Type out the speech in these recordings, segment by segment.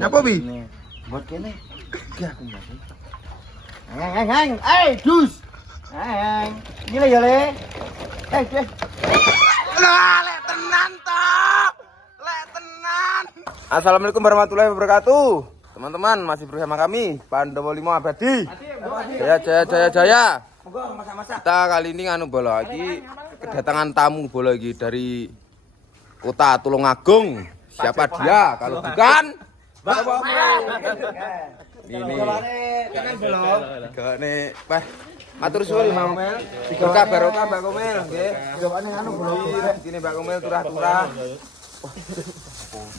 Nyapa Bi? Buat kene. Iki aku ngerti. Heng, dus. Heng. Gila ya le. Lah, lek tenan to. Lek tenan. Assalamualaikum warahmatullahi wabarakatuh. Teman-teman, masih bersama kami Pandowo 5 Abadi. Jaya. Kita kali ini bola lagi kedatangan tamu bola lagi dari kota Tulungagung. Siapa dia kalau bukan Mbak Komel. Ini. Gane, Pak. Matur suwun Mbak Komel. Berkah barokah Mbak Komel, nggih. Jawabane bola. Sini Mbak Komel turah-turah.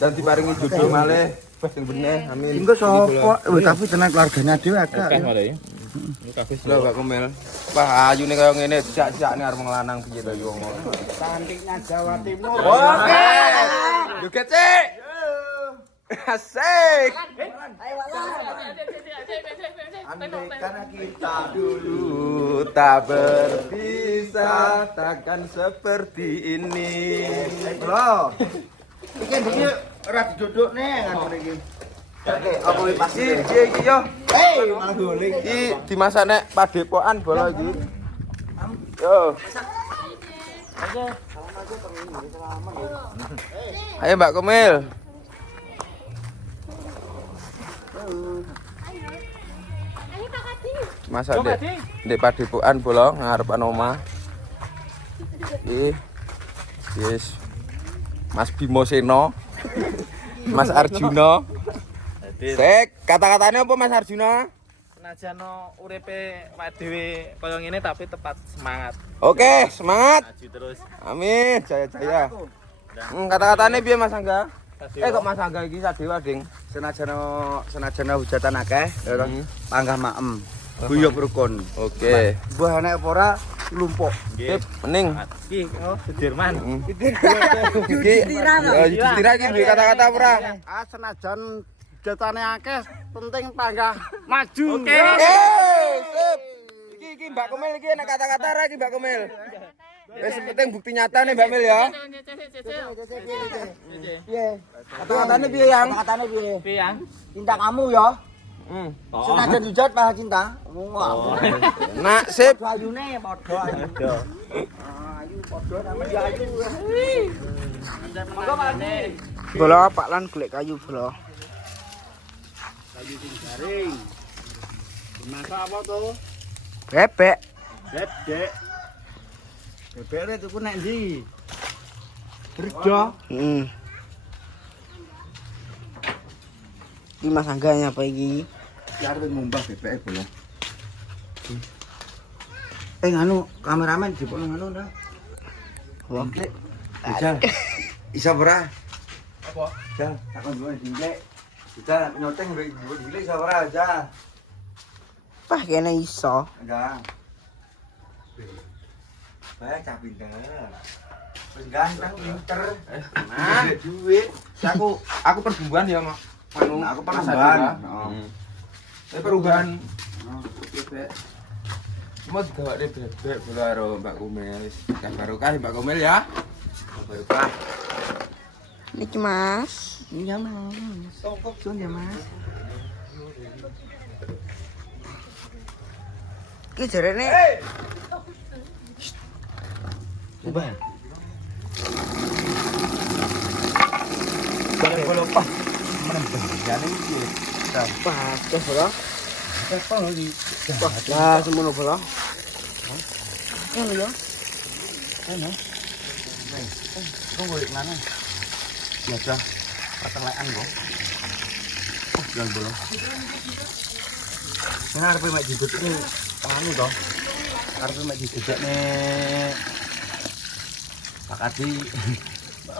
Dan diparingi jodoh malih sing bener. Amin. Engko sapa? Tapi tenan keluarganya dhewe agak. Lho Mbak Komel. Wah, ayune kaya ngene dijak-jakne arep nglanang piye to iki wong. Cantiknya Jawa Timur. Oke. Joget sik. Asik. Andaikan kita dulu tak berpisah, takkan seperti ini. Bro. Iki ora didodokne ngono iki. Oke, apa wis pasti Iki yo. malah golek. Iki dimasakne padepokan bola iki. Yo. Ayo Mbak Komel. Masak dek padepokan bola ngarepan omah. Iki yes. Mas Bimo Seno. Mas Arjuna. Sek, kata-katanya apa Mas Arjuna? Senajan uripe awake dhewe kaya ngene tapi tepat semangat. Oke, semangat. Maju terus. Amin, jaya-jaya. Kata-katanya piye Mas Angga? Kok Mas Angga iki sadewa, Ding? Senajan hujatan akeh, ya panggah maem. Guyub rukun. Oke. Buah anak ora lumpuk. Sip, mending. Iki Sudirman. Justira iki kata-kata ora. Senajan hujatane akeh, penting panggah maju. Oke. Sip. Iki Mbak Komel iki enak kata-kata ra iki Mbak Komel. Wis penting bukti nyata nih Mbak Mel ya. Piye? Kata-katanya piye yang? Kata-katane piye? Piye yang? Cinta kamu ya. Senajan hujat malah cinta. Wah. Nak sip. Ayune padha ayu. Ayu padha sampe ya ayu. Monggo Pak Andi. Bola Pak Lan golek kayu bola. Kayu sing garing. Masak apa tuh? Bebek. Bebek. Bebek tuku nek ndi? Kerja. Iki Mas Angga nyapa iki? Ya arep ngumbah bebek bola. Nganu kameramen dipok ngono ta? Wah. Bisa. Bisa ora? Apa? Jal, takon dulu dinglek. Bisa nyoteng mbek dinglek bisa ora aja. Pah kene iso. Enggak. Bae cah pinter. Wis ganteng pinter. Nah, Duit. aku perburuan ya, Mak. Anu, Aku Mas perubahan. Adira. Perubahan. Bebek. Mau digawake bebek bola karo Mbak Komel. Kan barokah Mbak Komel ya. Barokah. Niki Mas. Iya, Mas. Songkok sun ya, Mas. Iki jarene Coba. Kalau pas menembak jane iki. pas bola. Apa lagi? Lah semono bola. Ngono ya. Ana. Tunggu mana? Biasa. Patelekan kok. Jangan bolong. Ini arep mek dibut iki anu to. Arep mek dibedekne Pak Adi.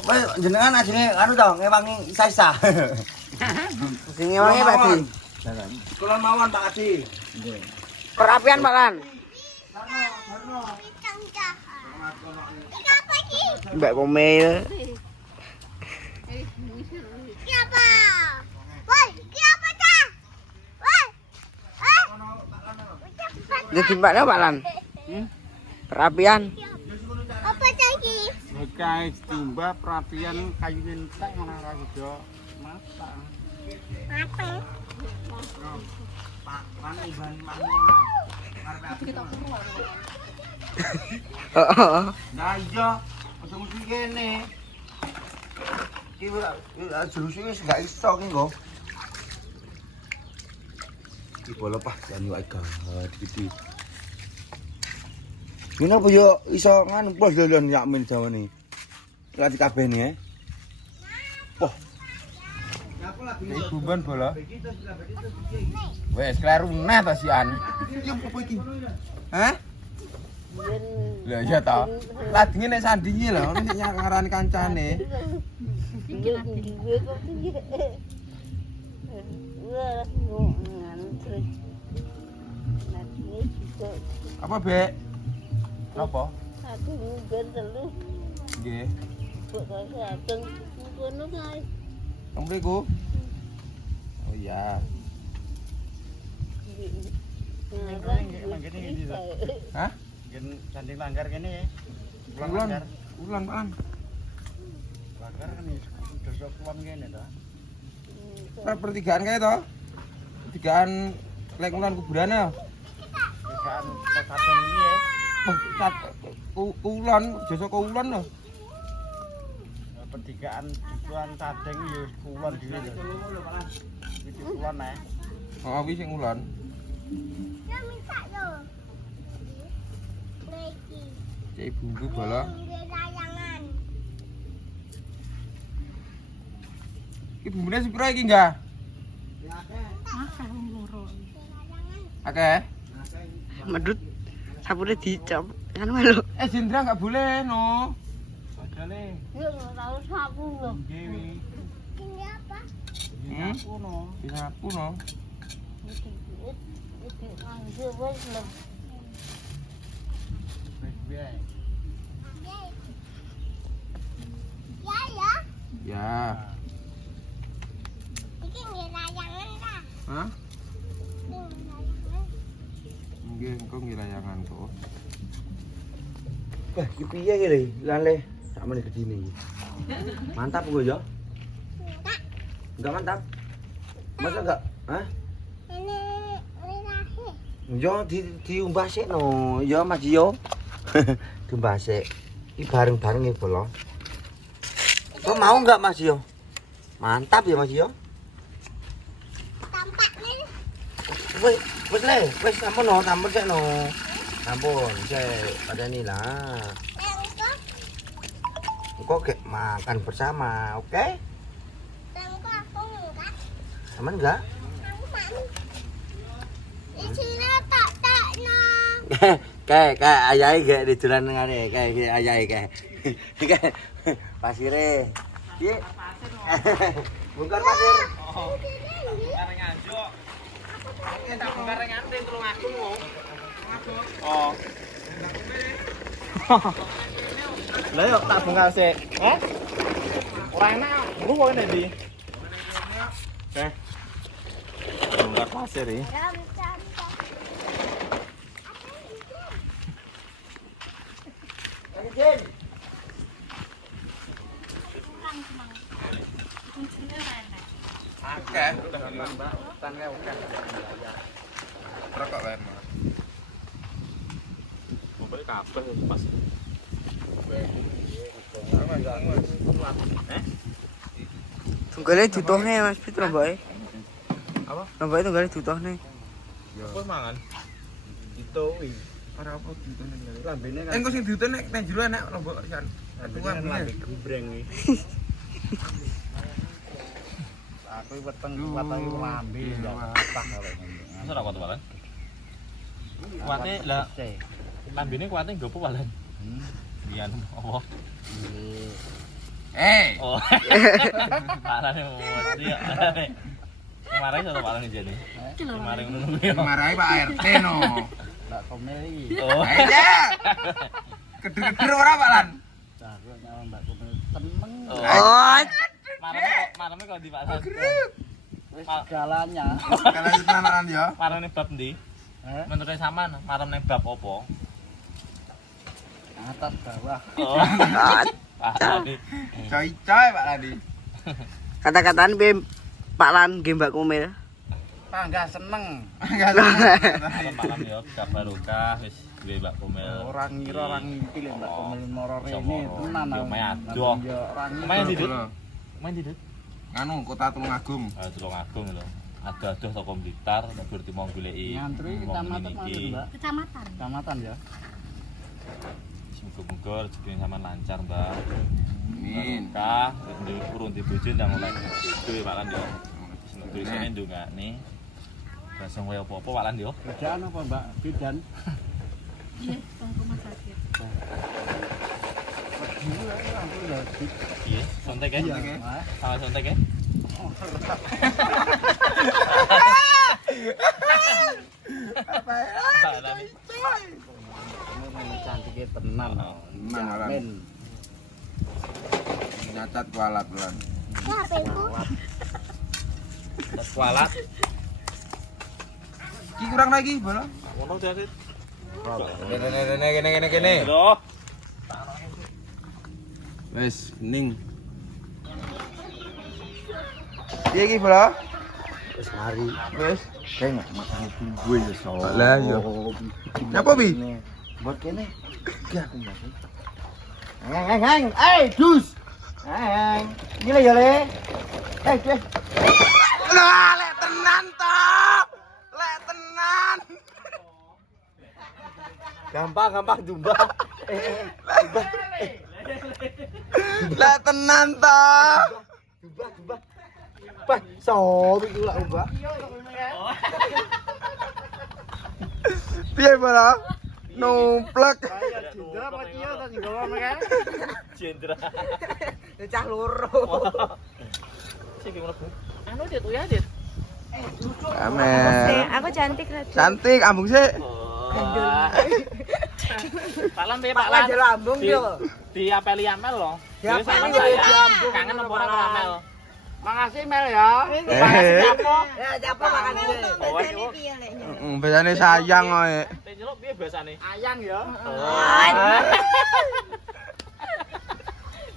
Wes jenengan ajenge anu to ngewangi isa-isa. Sing ngewangi Pak Di. Kulon mawon Pak Adi. Perapian Pak Lan. Mbak Komel. Siapa? Woi, siapa cah? Woi. Jadi Mbaknya Pak Lan. Perapian. Apa lagi? Guys, timba perapian kayu entek mana ra kudu masak. Heeh. Nah iya, aja mesti kene. Ki ora jurus wis gak iso ki nggo. Ki bola pah jan wae gede. Guna apa yo iso nganu pos lon yakmin jawane. Lati kabehne Poh. Ibu ban bola. Wes kleru neh ta sian. Yo apa iki? Hah? Lah iya ta. Ladinge nek sandingi lho, ono sing ngarani kancane. Apa, Bek? Apa? Nggih. Assalamualaikum. Oh iya. Hah? Sanding langgar kene ya. Ulan, Pak. Langgar kan desa kulon kene to. Pertigaan kae to? Pertigaan lek ulan kuburane ya. Pertigaan Sateng iki ya. Ulan, desa Kaulan lho. Pertigaan dukuhan Sateng ya kulon dhewe lho. Iki kulon ae. Oh, wis sing ulan. Ya minta yo. Lagi. Cek bumbu bola. Layangan. Iki bumbune sepiro iki enggak? Akeh. Medut sabune dicop. Anu lho. Jendra enggak boleh no. Padahal Yo tahu sapu loh. Dewi Ini apa? aku no. Disapu no. Wis biye. Ya ya. Ya. Ini nggih layangan ta. Hah? Ini layangan. Nggih, engko ngirayangan kok. Wah, ki piye ki le? Lale sakmene gedine iki. Mantap kok ya? Enggak mantap. Masa enggak? Hah? Ini lirahe. Yo diumbah sik no, yo Mas yo. Diumbah sik. Iki bareng-bareng iki bola. Kok mau enggak Mas yo? Mantap ya Mas yo. Tampaknya Wis le, wis sampun no, sampun sik no. Sampun sik, padani lah. tengkok, Engko gek makan bersama, oke? tengkok aku enggak. Aman enggak? Aku mau. Di sini tak no. Kayak ayahe gek di dolan ngene, kayak ayahe kayak. Kayak pasire. Piye? Bongkar pasir. Kareng anjuk. Oke, tak bongkar ngante tulung aku mau. Oh. Lah yo tak bongkar sik. Hah? Ora enak. Lu kok ngene ndi? Bongkar pasir iki. Akeh. Tangke akeh. Rokok wae, Mas. Mobil kabeh pas. Tunggale dutohne Mas Pit romboke. Apa? Romboke tunggale dutohne. Wis mangan. Ditowi. Ora apa ditene. Lambene Engko sing ditene nek jero enak lombok kan. Ketuan lambe piye? gumbreng iki. Aku weteng watangi lambe ya patah kalau ngene. Masa ora kuat walan? Kuate lah. Lambene kuate nggo apa walan? Iya apa? Oh. Parane mesti ya. Kemarin satu walan jane. Kemarin ngono ya. Marahi Pak RT no. Mbak Komeli. Oh. Aja. Geder-geder ora Pak Lan? Cakok nyawa Mbak Komeli teneng. Oh. Marane kok di Pak Lan. Wis segalanya. Kalau itu namaran ya. Marane bab ndi? Menurut sampean marane bab apa? Atas bawah. Oh. Coy-coy Pak Ladi. Kata-kataan piye Pak Lan nggih Mbak Kumil? Tangga seneng. Malam ya kabar barokah wis duwe Mbak Komel. Orang ngira orang ngimpi lek Mbak Komel moro rene tenan. Yo main aduh. Main didut. Main didut. Anu kota Tulungagung. Tulungagung lho. Ada-ada toko Blitar nek berarti mau goleki. Ngantri kecamatan mana, Mbak? Kecamatan. Kecamatan ya. Muga-muga rezekine sampean lancar, Mbak. Amin. Kah, urung dibojo ndang oleh bojo Pak Lan yo. Tulisane ndongane. Langsung kaya apa-apa Pak Lan yo. Bidan apa, Mbak? Bidan. Iya, teng rumah sakit. Iya, sontek ya. Salah sontek ya. Cantiknya tenan. Tenan, Lan. Nyatat kualat Lan. Ya, penku. Kualat. Ki kurang lagi, bola. Ngono David. Kene. Loh. Wes, ning. Piye iki, bola? Wis mari. Wes. Kayak nggak makan gue ya so. Lah, iya. Nyapa, Bi? Buat kene. Gak aku nggak sih. Heng, dus. Heng, gila ya le. Lah, lek tenan to. Lek tenan. Gampang jumba. Lek tenan to. Jumba. Pak, sobi gula Mbak. Piye, bola? Numplek. Jendra apa cio ta sing gawa mereka? Jendra. Cah loro. Sing mlebu. Anu Dit uya Dit. Amel. Aku cantik lah. Cantik, ambung sih. Pak Lan piye Pak Pak Lan? Lan ambung yo. Diapeli Amel loh. Diapeli, Sampeyan diambung. kangen apa ora karo Amel? Makasih Mel ya. Ya, apa makan iki? Biasane sayang kowe. Teh jeluk piye basane? Ayang ya.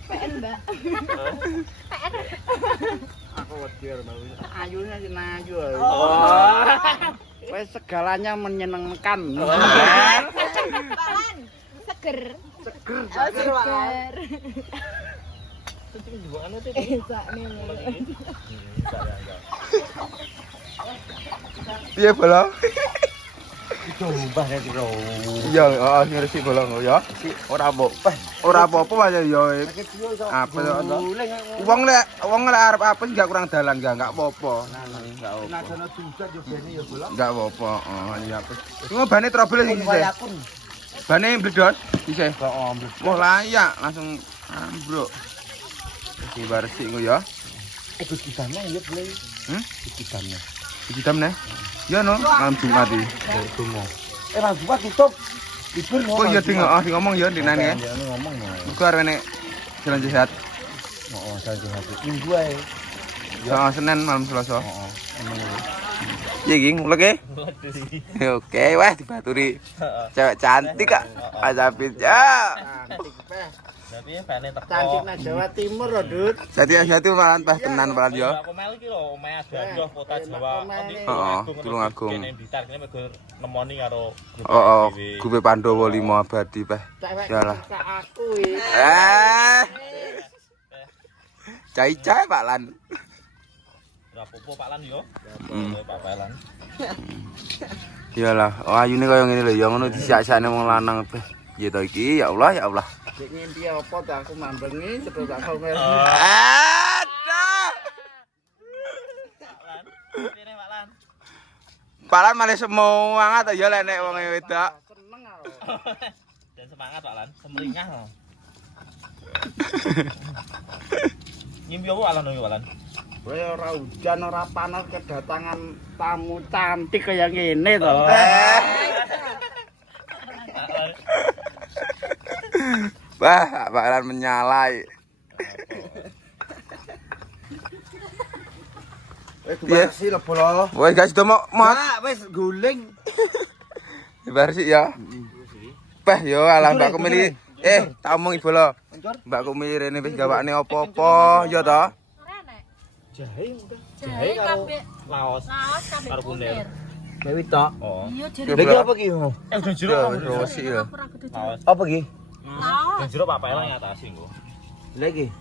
PN, Mbak. Aku wedi Mbak. Ayunya si Nayu. Oh. Wes segalanya menyenangkan. Bahan seger. Seger. Seger. Penting juga anu teh. Piye, bola? Coba ya bro. Iya, heeh, ngresik bola ya. Ora apa-apa. Ora apa-apa wae ya. Apa to? Wong lek arep apes enggak kurang dalan enggak apa-apa. Nah, jono dujat yo bene ya bola. Enggak apa-apa. Heeh, iya apes. Iku bane trouble sing sisih. Bane bledos sisih. Heeh, ambil. Wah, layak langsung ambruk. Iki resik ku ya. Ikut kitamnya ya boleh. Kitamnya. Dikitam neh. Ya no, malam Jumat iki. Malam Jumat tutup. Libur no. Kok ya di ngomong ya dinane ya. Ngomong no. Muga arep nek jalan sehat. Oh, jalan sehat. Minggu ae. Ya Senin malam Selasa. Heeh. Iya ging, mulai oke, wah dibaturi cewek cantik kak, Azabit ya. Jadi bane teko. Cantiknya Jawa Timur loh, Dut. Jadi malah pas tenan malah yo. Aku mel iki lho, omahe ada kota Jawa. Heeh, Tulungagung. Kene Blitar kene mego nemoni karo Oh, Gube Pandowo 5 abadi peh. Yalah. Aku iki. Cai-cai Pak Lan. Rapopo Pak Lan yo. Pak Lan. Iyalah, oh ayune kaya ngene lho ya ngono disiak-siakne wong lanang peh. Ya to iki, ya Allah, ya Allah. Dek ngimpi apa ta aku mambengi terus aku ngel. Aduh. Pak Lan. Pak Lan malah semangat ya lek nek wong wedok. Seneng aku. Dan semangat Pak Lan, semringah loh. Ngimpi apa Pak Lan Pak Lan? Kowe ora hujan ora panas kedatangan tamu cantik kaya ngene to. Wah, Pak Lan menyalai. Bersih lho bolo. Woi guys, udah mau Wis guling. bersih ya. Peh yo alah Mbak Kumili. Tak omong ibu lo. Mbak Kumili rene wis gawakne apa-apa ya to? Jahe jahe karo laos karo kunir. Dewi tok. Oh. Lagi apa ki? Udah jeruk Rosi ya. laos. Apa ki? Dan jeruk apa elang ya atasi engko. Lagi.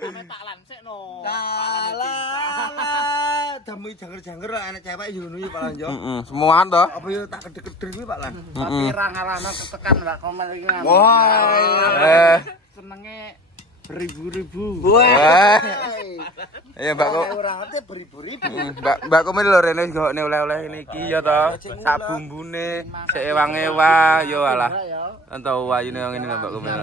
Sampe tak lansek no. Salah. Damu jangger-jangger anak cewek yo ngono iki Pak Lan yo. Semuaan toh. Apa yo tak kedek-kedek iki Pak Lan. Tapi ra ngalahno ketekan Mbak Komel iki. Wah. Senenge beribu-ribu. Wah. Ya Mbak kok. Ora ngerti beribu-ribu. Mbak Komil lho rene gone oleh-oleh niki ya toh. Sak bumbune, sik ewang-ewang yo alah. Entau wayune ngene lho Mbak Komil.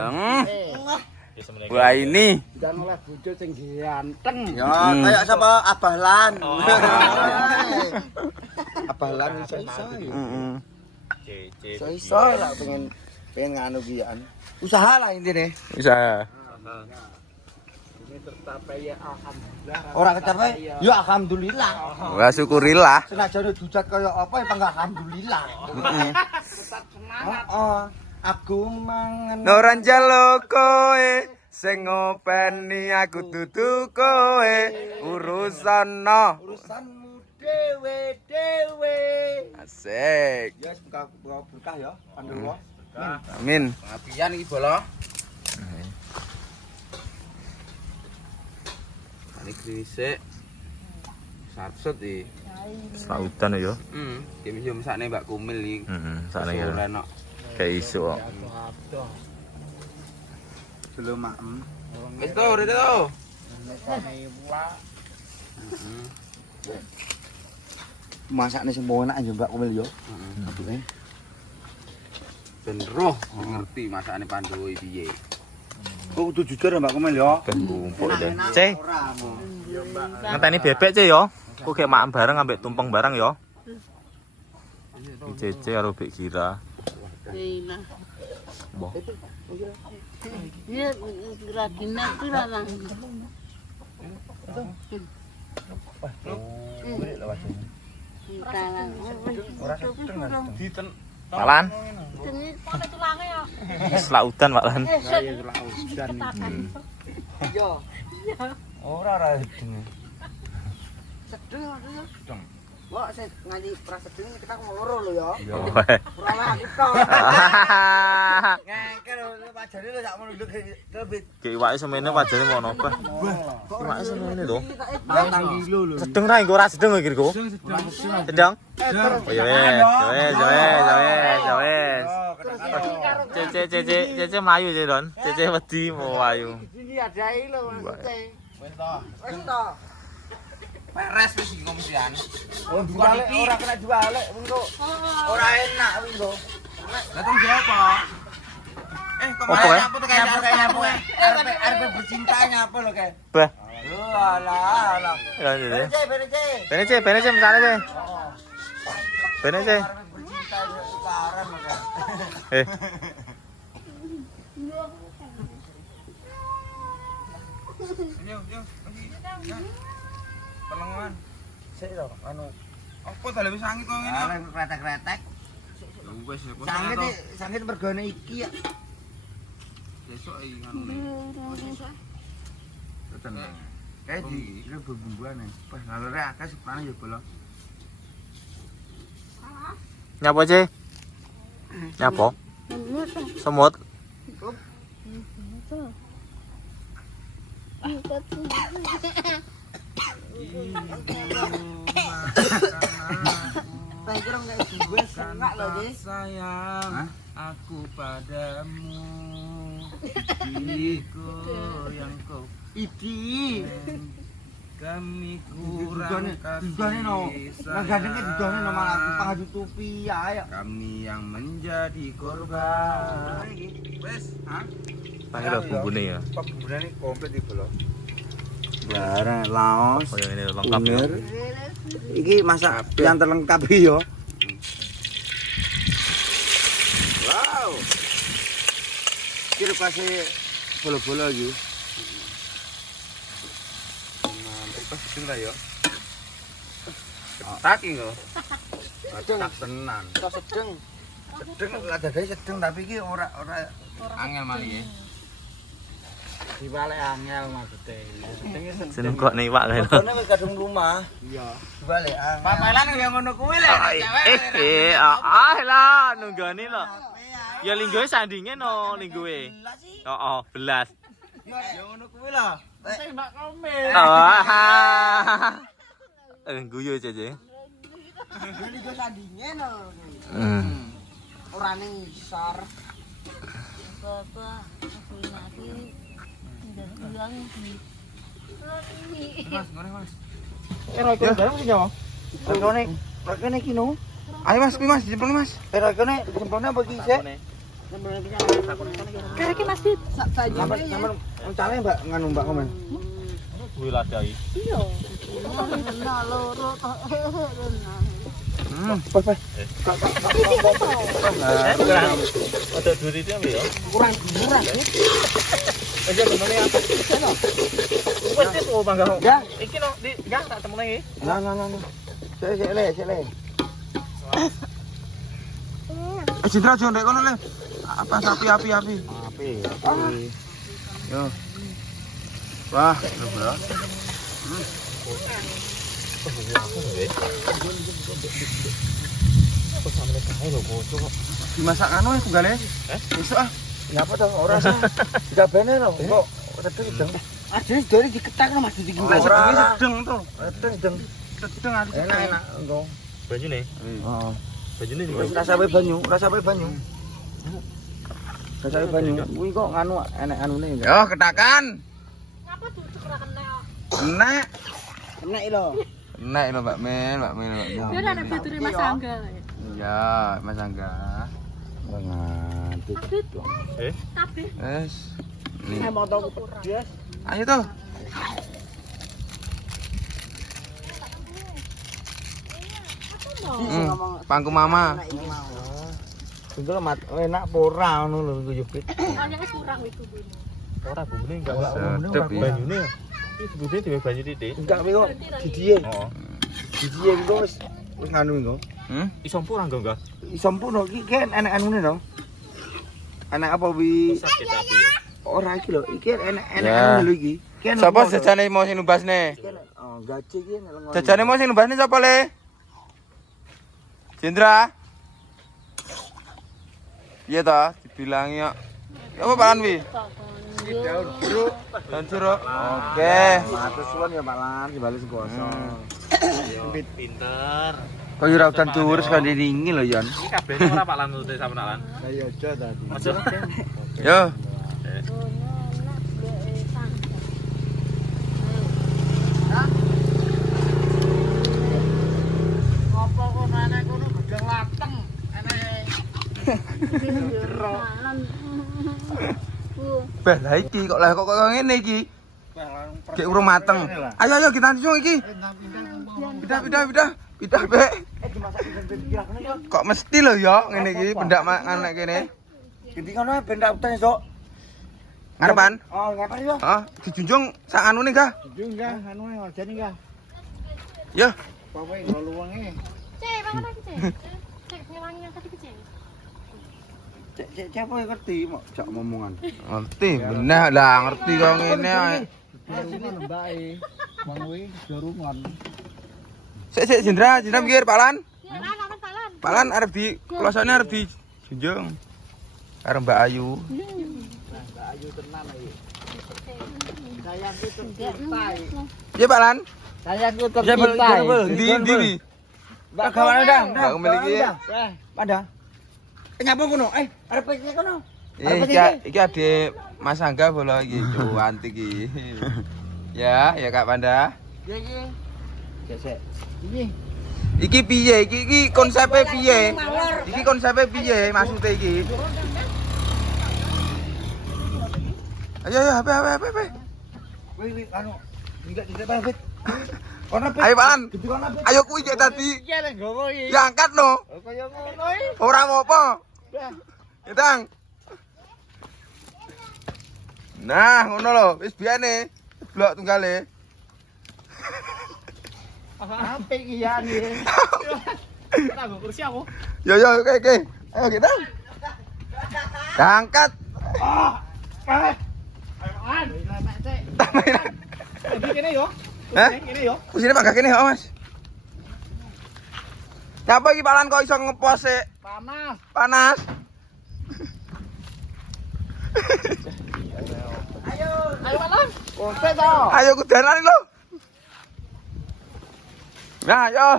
Wah ini. Dan oleh bojo sing ganteng. Ya, kayak sapa Abah Lan. Abah Lan iso-iso. Cece. Iso-iso lah pengen nganu ki ya. Usaha lah intine. Bisa. Ini tercapai ya alhamdulillah. Ora kecapai, ya alhamdulillah. Wah syukurilah. Senajan dujat kaya apa ya enggak alhamdulillah. Tetap semangat. Heeh. Aku mangen. Noran jalo kowe sing ngopeni aku dudu kowe urusanno. Urusanmu dewe-dewe. Asik. Ya buka berkah ya, Pandurwa. Amin. Ngapian iki bola. Ini krisik. Satsut iki. Saudan ya. Iki yo mesakne Mbak Kumil iki. Sakne ya. Ora enak. Kayak isu kok. Belum maem. Wis to, rene to. Masakne semua enak yo Mbak Kumil yo. Heeh. Ben roh ngerti masakane Pandowo piye. Kok kudu jujur ya Mbak Kumil yo. Ben kumpul deh. C. Ngenteni bebek C yo. Kok kayak makan bareng ambek tumpeng bareng yo. Cece karo Bek Kira. Nah. Boh. Dia radina itu lah. Malan. Ini pada tulangnya ya. Selaudan Malan. Yo. Ora dene. Sedeng sedeng. Wah, sing nganti prasedeng kita loro lho ya. Yo. Ora lah kita. Ngengkel pajane lho sak mono lho kebit. Ki iwake semene wajane mono apa? Iwake semene lho. 4 kilo lho. Sedeng ra engko ora sedeng iki kok. Sedang. Oh ya wes. Cece mlayu Ce Don. Cece wedi mau ayu. Iki adai lho maksudnya. Wis to. Peres wis iki komisian. Oh, balik ora kena dibalik engko. Ora enak engko. Lah tong apa? Kemarin apa tuh kayak nyapu RP bercintanya apa lo kayak? Bah. Lu alah. Ya ini. Bene Bene mesane Ce. Bene Ce. bercinta sekarang lo kayak. Yuk. Pelengan. Sik to, anu. Apa dalem wis sangit kok ngene? Arek kretek-kretek. Wis sangit mergane iki ya. Besok iki ngono. Tenang. Kayak di bumbuan ya. Pas ngalore akeh sepane ya bolong. Nyapa Ce? Nyapa? Semut. Bangkrong nek gue sengak lho, Ji. Sayang aku padamu. Diriku yang kau Idi. kami kurang Dudane no. Lah gandenge dudane no malah pangadu tupi ae. kami yang menjadi korban. Wes, ha? Panggil lho bumbune ya. Bumbune komplit iki lho. Barang laos. Oh yang ini lengkap ya. Bener. Iki masak yang terlengkap iki yo. Wow. Kira kasih bolo-bolo iki. Pas sedeng ra yo. Tak iki lho. Tak tenan. Kok sedeng. Sedeng lah dadae sedeng tapi iki ora angel mali ya. Dibalik angel maksudnya. Seneng kok nih Pak kae. Bojone wis kadung rumah. Iya. Dibalik angel. Papelan yang ngono kuwi lho. Lah nunggani lho. Ya linggoe sandinge no linggoe. Heeh, belas. Ya ngono kuwi lho. Tembak komen. Guyu Cece. Ini gue sandingnya no. Hmm. Orang yang ngisor. Bapak, aku nanti udah bilang di Mas, ngene Mas. Ya. Rekone iki no. Ayo Mas, kuwi Mas, jempol Mas. Rekone jempolnya bagi sik. Karek Mas Dit. Sampeyan mencale Mbak nganu Mbak komen. Kuwi ladai. Iya. Nah, loro tok. Pas. Ada duit itu ya. Kurang murah sih. Aja temennya apa? Wes dit oh mangga. Ya. Iki no di enggak tak temen lagi. Nah. Sik le. Cindra aja ndek kono le. Apa sapi api. Api. Yo. Wah, lho bro. Dimasak anu ya tunggale? Besok ah. Ngapa toh ora sah. Digabene lho kok sedeng. Ada dari diketak Mas di gini. Ora. Sedeng to. Sedeng. Sedeng ati. Enak engko. Bajune. Heeh. Bajune di Wis rasa wae banyu. Rasa wae banyu. Kuwi kok nganu enek anune enggak? Yo, ketakan. Ngapa tuh ora kena? Enak. Enak lho. Enak lho Mbak Mel. Dia ada bature Mas Angga. Iya, Mas Angga. Ngantuk. Kabeh. Wes. Saya mau tahu pedes. Ayo tuh. Pangku mama. Tinggal enak pora ngono lho iku Yupit. Makanya kurang itu Bu. ora bumune enggak Sedep ya. banyune. Iki sebutnya dhewe banyu titik. Enggak kok didiye. Oh. Didiye iku wis nganu iku. Iso mpur enggak? Sempurna iki kan enak anune lho. Enak apa wi? Sakit tapi ya. Ora iki lho, iki enak Ya. anu lho iki. Kan Sapa jajane mau sing numbasne? Oh, gaji iki nek Jajane mau sing numbasne sapa le? Jendra. Iya ta, dibilangi kok. Apa palan wi? daun jeruk. Daun jeruk. Oke. Matur suwun ya Pak Lan, dibales kuasa. Pinter. Kok ora udan dhuwur sekali ringi lho, Yon. Iki kabehnya ora Pak Lan nutute sampean Lan. Ayo aja tadi. Aja. Yo. Apa kok ana kono gedang lateng. Beh, lah iki kok kok ngene iki. Gek urung mateng. Ayo kita langsung iki. Pindah, Bek. Kok mesti lho ya ngene iki pendak anak kene. Ganti kono ben tak udan esuk. Ngarepan? Oh, ngarepan yo. Heeh, dijunjung sak anune kah? Jung enggak, anu hargane enggak. Ya. Pokoke enggak luwenge. Cek, bangun lagi, Cek. Cek, ngewangi yang tadi kecil. Cek apa ngerti mok jak ngomongan. Ngerti, bener lah ngerti kok ngene ae. Mbake. Wong kuwi dorungan. Sik Jendra pikir Pak Lan. Ya, Lan, aman Pak Lan. Pak Lan arep di klosone arep di junjung. Karo Mbak Ayu. Ayo tenan iki. Sayangku tercintai. Iya Pak Lan. Sayangku tercintai. Di. Mbak gawane dah. Mbak memiliki ya. Pada. Nyapa kono? Arep iki kono. Iki adik Mas Angga bola iki, cuantik iki. Ya Kak Panda. Ya iki. Sik. Iki piye? Iki konsepe piye? Iki konsepe piye maksude iki? Ayo HP. Wih, anu. Tidak Pak. Kono Ayo Pak Lan. Gitu kono. Ayo kuwi cek tadi. Iya lek gowo iki. Ya angkat no. Kaya ngono iki. Ora apa-apa. Itang. Nah, ngono lho, wis biane. Blok tunggale. Apik iki ya iki. Tak nggo kursi aku. Yo, oke. Ayo kita. Angkat. Iki kene yo. Hah? Kene yo. Kusine panggah kene kok, Mas. Nyapa iki Palan kok iso ngepos sik? Panas. Panas. Ayo Palan. Oke toh. Ayo kudanan lho. Nah, ayo.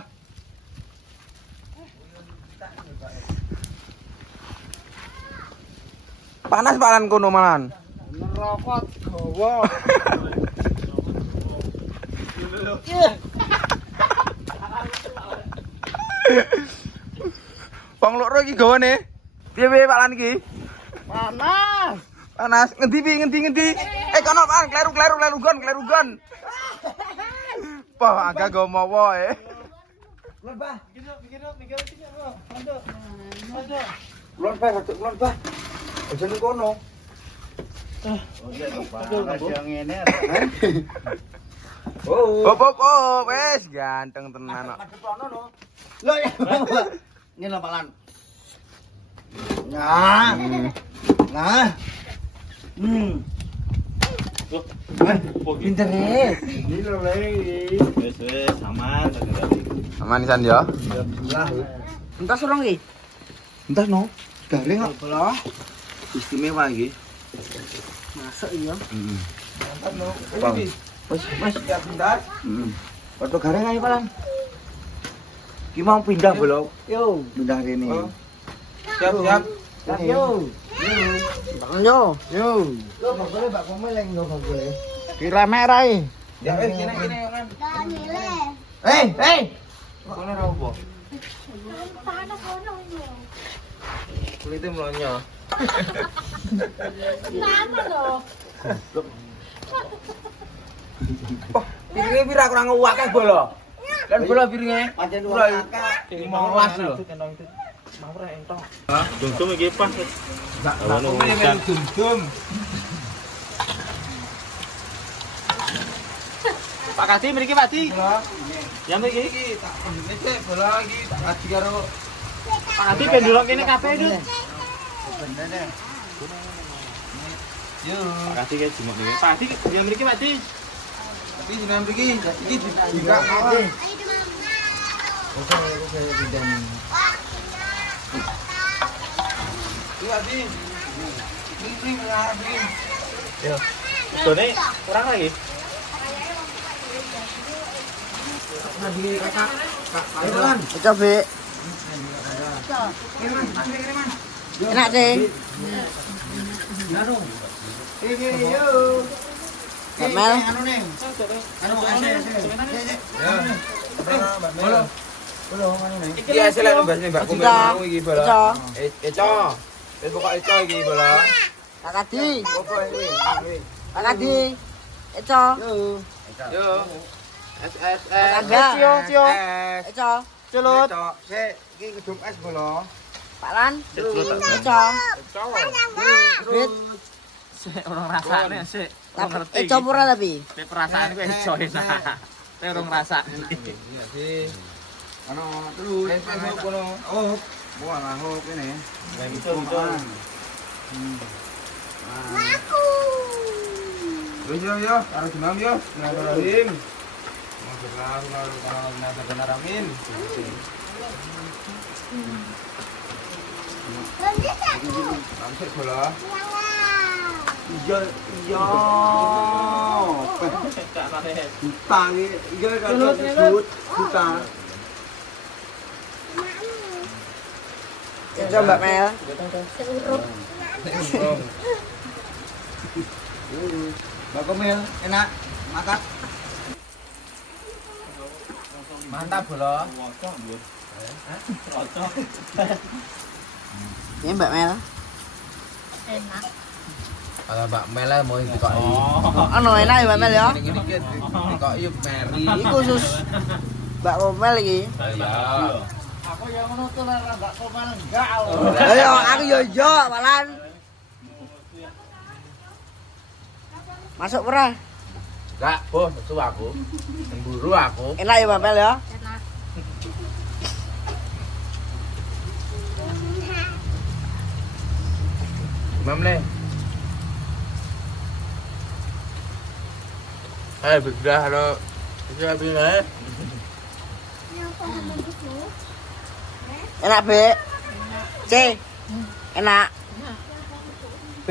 Panas Palan kono malan. Ngerokok gowo. Wong loro iki gawane. Piye Palan iki? Panas. Panas. Ngendi? Kono Palan, kleru gon. Wah, agak gomowo Lon bah. Mikir iki apa? Manduk. Manduk. Lon bah, lon bah. Aja ning kono. Oh, wes ganteng tenan kok. Madhep kono no. Lho ya. Ini lho Palan. Nah. Nah. Pinter Ini lho Wes aman tadi. Aman isan ya. Entas urung iki? Entas no. Garing kok. Belah. Istimewa iki. Masuk iya. Heeh. Mantap no. Bang. Wes siap pindah. Heeh. Foto garing ayo Palan. Ki mau pindah belum? Yo, Pindah rene. siap. Siap yo. Bang yo. Yo. Lo enggak boleh Mbak Komeleng lo enggak boleh. Kira merah iki. Ya wes kene kan. Hei. Kono ra opo? Panas kono yo. Kulite mlonyo. Kenapa lo? Piringe pira kurang uwake bolo. Kan bolo piringe. Pancen dua kakak. 15 lho. Dungdung iki pas. Ngono dum. Pak Kadi mriki Pak Di. Ya mriki. Iki tak pendine cek bola iki tak kaji karo Pak Kadi ben delok kene kabeh itu. yo. Pak Kadi ki jumuk niki. Pak Kadi ya mriki Pak Di. Iki jenengan mriki, iki dibak mawon. Iya, Di. Ini ngarep iki. Yo. Done kurang lagi. Ayo Lan. Coba. Enak deh. Kamel. Iki hasil lek mbasne Mbak Kumil mau iki bola. Eco. Wis pokok eco iki bola. Pak Kadi. Opo iki? Pak Kadi. Eco. Yo. S. Cio. Eco. Culut. Sik, iki gedung es bola. Pak Lan. Eco. Wit. Sik orang rasane sik. Eco pura tapi. Nek perasaan ku iso enak. Nek orang rasane. Iya sih. Ano terus es kono. Oh, buah lahok ini. Betul. Wis yo, karo jenam yo. Bismillahirrahmanirrahim. Bismillahirrahmanirrahim. Langsung bola. Iya. Buta iki. Iya kalau disebut buta. Eco Mbak Mel. Mbak Komil, enak makan. Mantap bola. Ini Mbak Mel. Enak. Kalau Mbak Mel mau dikok. Ano enak ya Mbak Mel ya? Ini dikok yuk Mary. Ini khusus Mbak Komel iki. Iya. Aku yang ngono tuh lah Mbak Komel enggak. Ayo aku yo malan. Masuk pura. Enggak, bos, susu aku. Memburu aku. Enak ya Mbak Mel ya? Enak. Mam le. Bismillah, halo. Bismillah. Enak, Be. C. Enak. B.